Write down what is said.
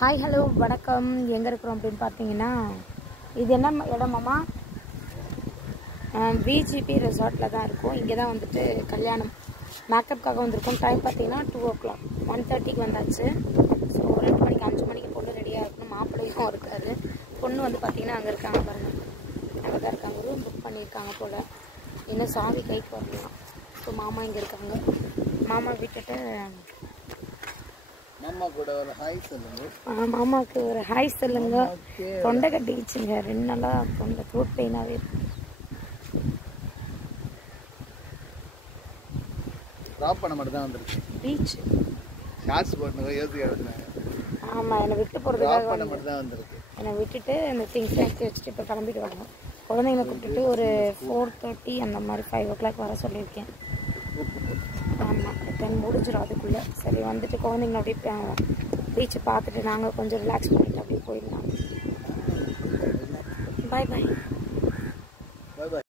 Hi hello வணக்கம். எங்கே இருக்கிறோம் அப்படின்னு பார்த்தீங்கன்னா, இது என்ன இடமாம்மா? விஜிபி ரெசார்ட்டில் தான் இருக்கும். இங்கே தான் வந்துட்டு கல்யாணம் மேக்கப்புக்காக வந்திருக்கோம். டைம் பார்த்தீங்கன்னா 2 o'clock 1:30க்கு வந்தாச்சு. ஸோ 2 மணிக்கு 5 மணிக்கு பொண்ணு ரெடியாக இருக்கணும். மாப்பிள்ளையும் இருக்காரு. பொண்ணு வந்து பார்த்தீங்கன்னா அங்கே இருக்காங்க பாருங்கள், அங்கே தான் இருக்காங்க. ரூம் புக் பண்ணியிருக்காங்க போல். இன்னும் சாவி கைக்கு வரலாம். ஸோ மாமா இங்கே இருக்காங்க. மாமா விட்டுட்டு மாமா கூட ஒரு ஹாய் சொல்லுங்க. மாமாவுக்கு ஒரு ஹாய் சொல்லுங்க. தொண்டை கட்டிக்கிச்சுங்க, 2 நாளாக தொண்டை த்ரோட் பெயினாகவே இருக்கு. ட்ராப் பண்ண மட்டும் தான் வந்துருக்கு. பீச் ஷார்ட்ஸ் போட்டு யோசிக்க. ஆமாம், என்னை விட்டு போகிறதுக்காக பண்ண மட்டும் தான் வந்திருக்கு. என்னை விட்டுட்டு அந்த திங்ஸ் எடுத்து வச்சுட்டு இப்போ கிளம்பிட்டு வரணும். குழந்தைங்களை கூப்பிட்டுட்டு ஒரு 4:30 அந்த மாதிரி 5 o'clock வர சொல்லியிருக்கேன். ஆமாம், 10 முடிஞ்சிடும் அதுக்குள்ளே. சரி வந்துட்டு குழந்தைங்க அப்படியே பீச்சை பார்த்துட்டு நாங்கள் கொஞ்சம் ரிலாக்ஸ் பண்ணிட்டு அப்படியே போயிடலாம். பாய் பாய்.